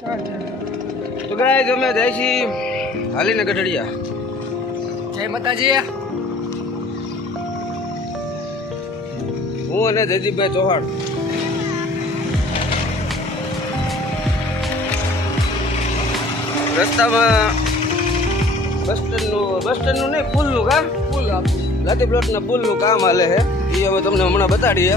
તો ગાઈસ અમે જાય છીએ હાલીને ગઢડિયા. જય માતાજી. હું અને જયદીપભાઈ ચૌહાણ. રસ્તામાં બસ સ્ટેન્ડનું નહીં, પુલનું કામ, ફૂલ લાતી પ્લોટના પુલનું કામ હાલે છે. એ અમે તમને હમણાં બતાડીએ.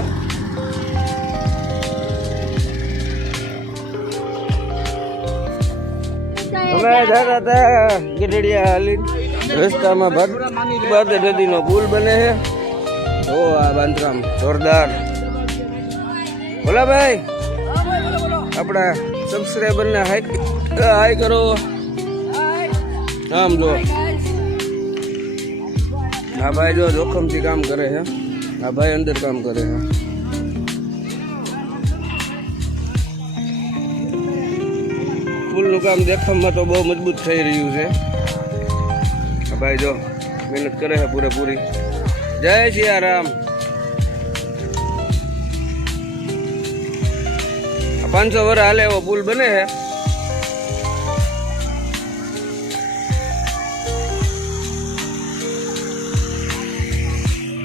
અમે જતા હતા ગઢડિયા હાલી. રસ્તામાં ભાદર નદીનો પુલ બને છે. ઓ આ બાંધકામ જોરદાર. ભોલાભાઈ આપણા સબસ્ક્રાઈબરને હાય કરો. આમ જો આ ભાઈ જો જોખમથી કામ કરે છે. આ ભાઈ અંદર કામ કરે છે. પુલનું કામ દેખાવમાં તો બહુ મજબૂત થઈ રહ્યું છે. આ ભાઈ જો મહેનત કરે છે પૂરેપૂરી. જય સિયારામ. 500 વર્ષ હાલે એવો પુલ બને છે.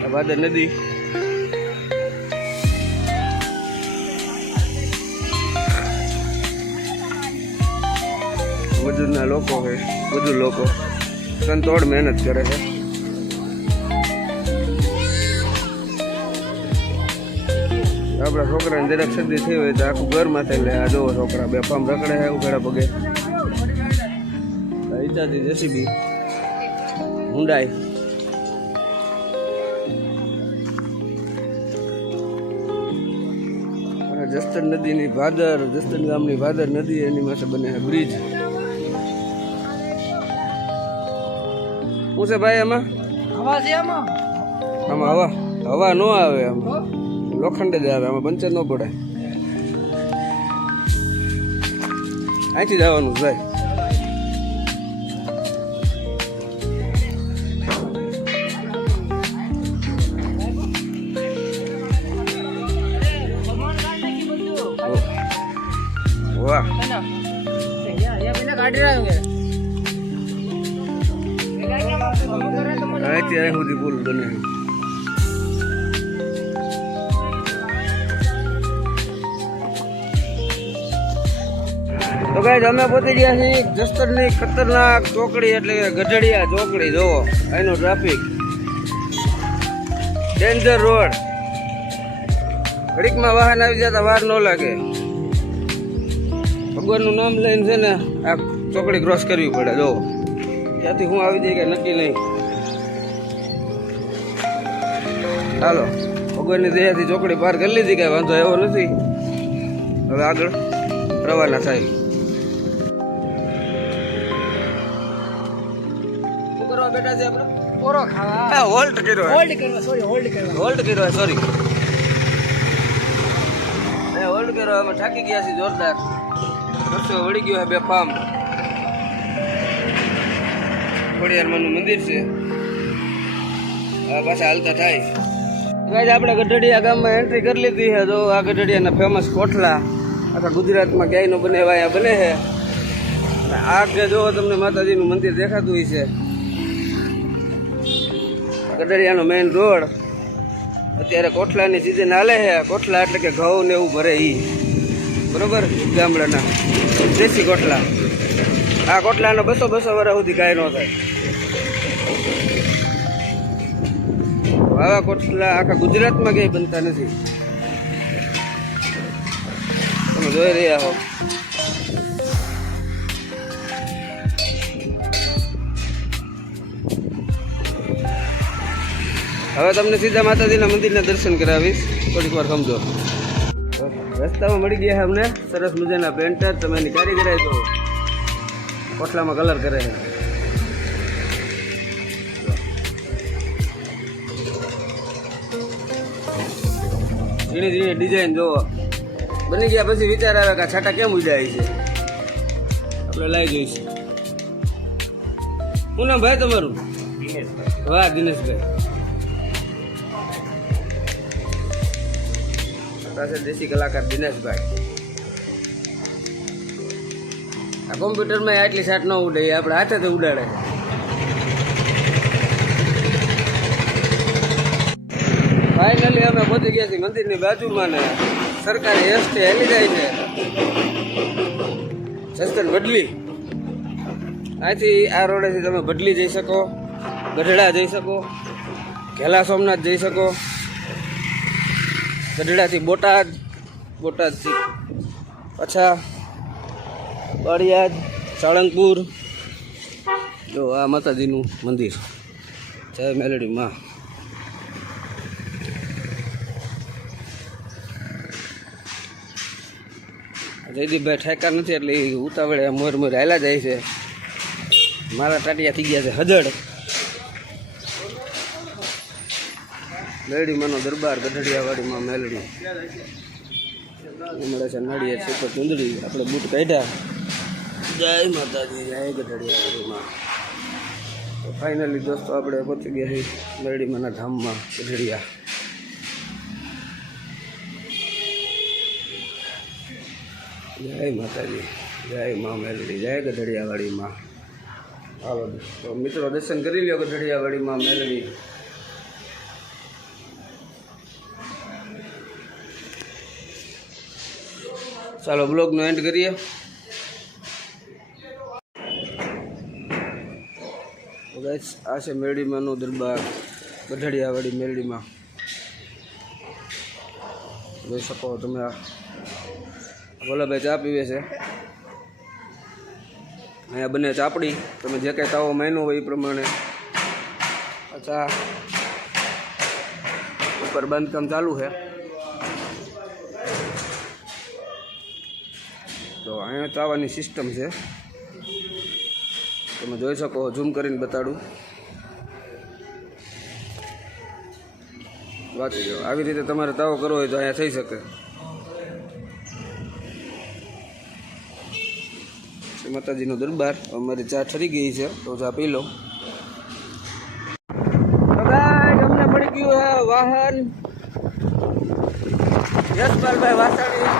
આ ભાદર નદી. મજૂરના લોકો છે, મજૂર લોકો સંતોડ મહેનત કરે છે. આપણા છોકરાને જરાક શરદી થઈ હોય તો આખું ઘર માથે લે. આ જોવો છોકરા બેફામ રખડે છે ઉઘાડા પગે. ઈચ્છાથી જેસીબી હુંડાઈ. જસદણ નદીની ભાદર, જસદણ ગામની ભાદર નદી, એની માથે બને છે બ્રિજ. શું છે ભાઈ આમાં? હવા છે આમાં. આમાં હવા ન આવે. આમાં લોખંડ જ આવે. આમાં પંચર ન પડે. અહીંથી જવાનું ભાઈ. વાહ અહીંથી અહીં સુધી પુલ બને. તો ગાઈસ અમે પહોંચી ગયા છીએ જસદણની ખતરનાક ચોકડી એટલે કે ગઢડિયા ચોકડી. જોવો અહીંનો ટ્રાફિક, ડેન્જર રોડ. ઘડીકમાં વાહન આવી જતા વાર ન લાગે. ભગવાનનું નામ લઈને છે ને આ ચોકડી ક્રોસ કરવી પડે. જો ત્યાંથી હું આવી જાય કે નક્કી નહીં. ચાલો ભગવાનની દયાથી ચોકડી પાર કરી લીધી, કઈ વાંધો એવો નથી. હવે આગળ રવાના થાય. શું કરવા બેઠા છે આપણે? પોરો ખાવા. હા, હોલ્ટ કર્યો. હોલ્ડ કરવા. હોલ્ડ કર્યો. હોલ્ટ કર્યો. અમે થાકી ગયા છીએ જોરદાર. રસ્તો વળી ગયો છે બેફામ. ખોડિયારમાંનું મંદિર છે. આ પાછા હાલતા થાય. ગાઈસ આપણે ગઢડિયા ગામમાં એન્ટ્રી કરી લીધી છે. તો આ ગઢડિયાના ફેમસ કોઠલા આખા ગુજરાતમાં ક્યાંય નો બને એવા બને છે. આ કે જો તમને માતાજીનું મંદિર દેખાતું હોય છે. ગઢડિયાનો મેઇન રોડ. અત્યારે કોઠલાની સિઝન હાલે છે. કોઠલા એટલે કે ઘઉં ને એવું ભરે ઈ, બરોબર, ગામડાના દેશી કોઠલા. આ કોઠલાનો 200 વર્ષ સુધી કાંઈ ન થાય. આવા કોઠલા આખા ગુજરાતમાં ક્યાંય બનતા નથી. તમે જોઈ રહ્યા હો. હવે તમને સીધા માતાજીના મંદિરના દર્શન કરાવીશ. થોડીક વાર સમજો. રસ્તામાં મળી ગયા છે અમને સરસ મજાના પેન્ટર. તમે એની કારીગરાઈ તો કોઠલામાં કલર કરે છે. ઝીણી ઝીણી ડિઝાઇન જોવો. બની ગયા પછી વિચાર આવે કે આ છાટા કેમ ઉડાય છે. આપણે લાવી જોઈશું. શું નામ ભાઈ તમારું? દિનેશભાઈ. વાહ દિનેશભાઈ. પાસે દેશી કલાકાર દિનેશભાઈ. આ કોમ્પ્યુટરમાં આટલી શાટ ન ઉડે, એ આપણે હાથેથી ઉડાડે છે. ફાઇનલી અમે પહોંચી ગયા છીએ મંદિરની બાજુમાં ને સરકારી એસટી હેલી જાય છે જસદણ બદલી. અહીંથી આ રોડેથી તમે બદલી જઈ શકો, ગઢડા જઈ શકો, ઘેલા સોમનાથ જઈ શકો, ગઢડાથી બોટાદ, બોટાદથી પાછા પાળિયાદ, સાળંગપુર. જો આ માતાજીનું મંદિર, જય મેલડી માં. જયદીપભાઈ ઠેકા નથી એટલે એ ઉતાવળે મોર મોર હાલ્યા જાય છે. મારા ટાટિયા થઈ ગયા છે હજડ. મેલડી માનો દરબાર, ગઢડિયાવાડીમાં મેલડી મળે છે. નાળિયેર સુપર ચુંદડી, આપણે બૂટ કાઢ્યા. જય માતાજી, જય ગઢડિયાવાડીમાં. તો ફાઇનલી દોસ્તો આપણે પહોંચી ગયા છીએ મેલડી માના ધામમાં ગઢડિયા. જય માતાજી, જય મા મેલડી, જય ગઢડિયાવાડીમાં. હાલો તો મિત્રો દર્શન કરી લ્યો ગઢડિયાવાડીમાં મેલડી. ચાલો બ્લોગનો એન્ડ કરીએ. ગાઈસ આ છે મેલડીમાંનો દરબાર, ગઢડિયાવાડી મેલડીમાં. જોઈ શકો તમે. આ વલ્લભભાઈ ચા પીવે છે. અહીંયા બને ચાપડી, તમે જે કંઈ તાવો માન્યો હોય એ પ્રમાણે. ચા ઉપર બાંધકામ ચાલુ છે. તો અહીંયા ચાવાની સિસ્ટમ છે, તમે જોઈ શકો. ઝૂમ કરીને બતાડું, વાંચી જાઓ. આવી રીતે તમારે તાવો કરવો હોય તો અહીંયા થઈ શકે. માતાજીનો દરબાર. અમારી ચા ઠરી ગઈ છે તો ચા પી લો. અમને મળી ગયું છે વાહન યશપાલભાઈ વાસાણી.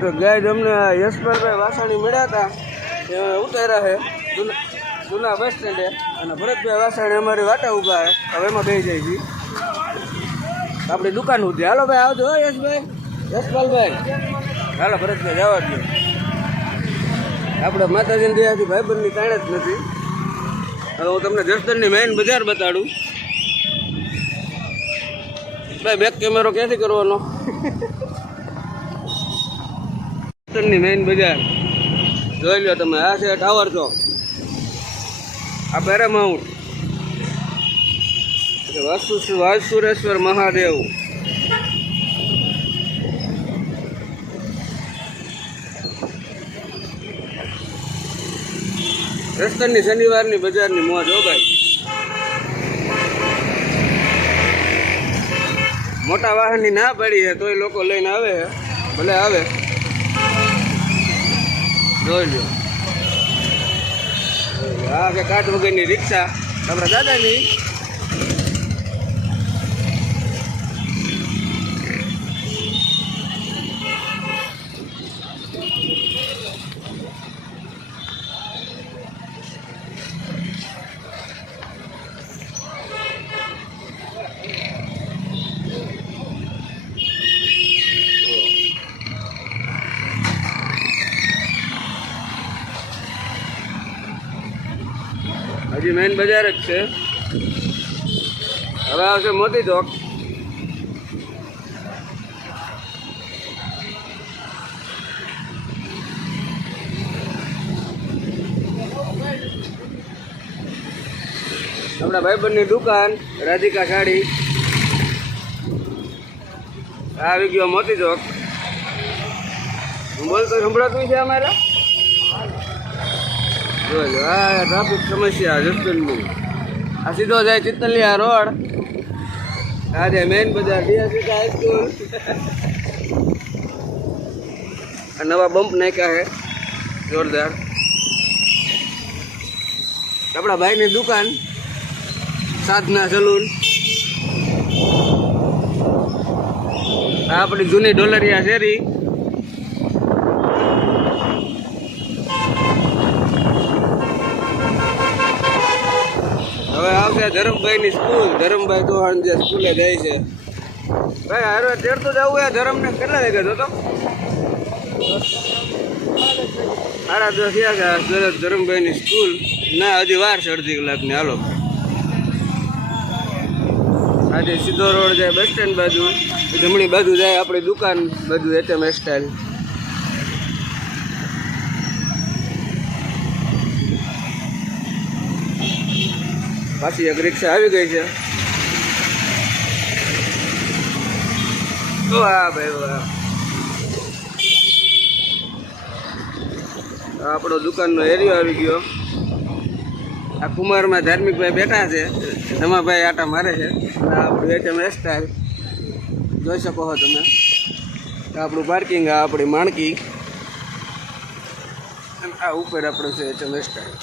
તો ગાઈડ અમને યશપાલભાઈ વાસાણી મળ્યા હતા, એ ઉતાર્યા છે જૂના બસ સ્ટેન્ડે. અને ભરતભાઈ વાસાણી અમારી વાટા ઊભા છે. હવે એમાં બેસી જાય છે આપણી દુકાન સુધી. હાલો ભાઈ આવજો યશભાઈ, યશપાલભાઈ. હાલો ભરતભાઈ જવા દો. આપણે માતાજીની દયાથી ભાઈબંધની કાંઈ જ નથી. હવે હું તમને જસદણની મેઇન બજાર બતાડું. ભાઈ બેક કેમેરો ક્યાંથી કરવાનો? જસદણની મેઇન બજાર જોઈ લો તમે. આ છે ટાવર ચોક, આ પેરામાઉન્ટ, વાસુરેશ્વર મહાદેવ. જસદણની શનિવારની બજારની મોજ હો ભાઈ. મોટા વાહનની ના પડી છે તોય લોકો લઈને આવે છે. ભલે આવે, જોઈ લો. આ કે કાટ વગરની રિક્ષા આપણા દાદાની. હજી મેઇન બજાર જ છે. હવે આવશે મોતી ચોક. આપણા ભાઈબંધની દુકાન રાધિકા સાડી. આવી ગયો મોતી ચોક. હું બોલતો સંભળાતું છે અમારે. જોઈ આ ટ્રાફિક સમસ્યા જસદણની. આ સીધો જાય ચિત્તલિયા રોડ. આ જાય મેઇન બજાર, હાઈસ્કૂલ. આ નવા બમ્પ નાખ્યા છે જોરદાર. આપણા ભાઈની દુકાન સાધના સલૂન. આ આપણી જૂની ડોલરિયા શેરી. હવે આવશે ધરમભાઈની સ્કૂલ. ધરમભાઈ ચૌહાણ જે સ્કૂલે જાય છે. ભાઈ હારો તેડતો જવું યાર ધરમને. કેટલા વાગે જતો? 10:30 થયા છે. ધરમભાઈની સ્કૂલ ના હજી વાર છે અડધી કલાકની. હાલો આજે સીધો રોડ જાય બસ સ્ટેન્ડ બાજુ, જમણી બાજુ જાય આપણી દુકાન બાજુ HM સ્ટાઇલ. પાછી એક રિક્ષા આવી ગઈ છે. વાહ ભાઈ વાહ. આપણો દુકાનનો એરિયો આવી ગયો. આ કુમારમાં ધાર્મિકભાઈ બેઠા છે, ધમાભાઈ આટા મારે છે. અને આપણું HM સ્ટાઇલ જોઈ શકો છો તમે. આપણું પાર્કિંગ, આ આપણી માણકી, અને આ ઉપર આપણું છે HM સ્ટાઇલ.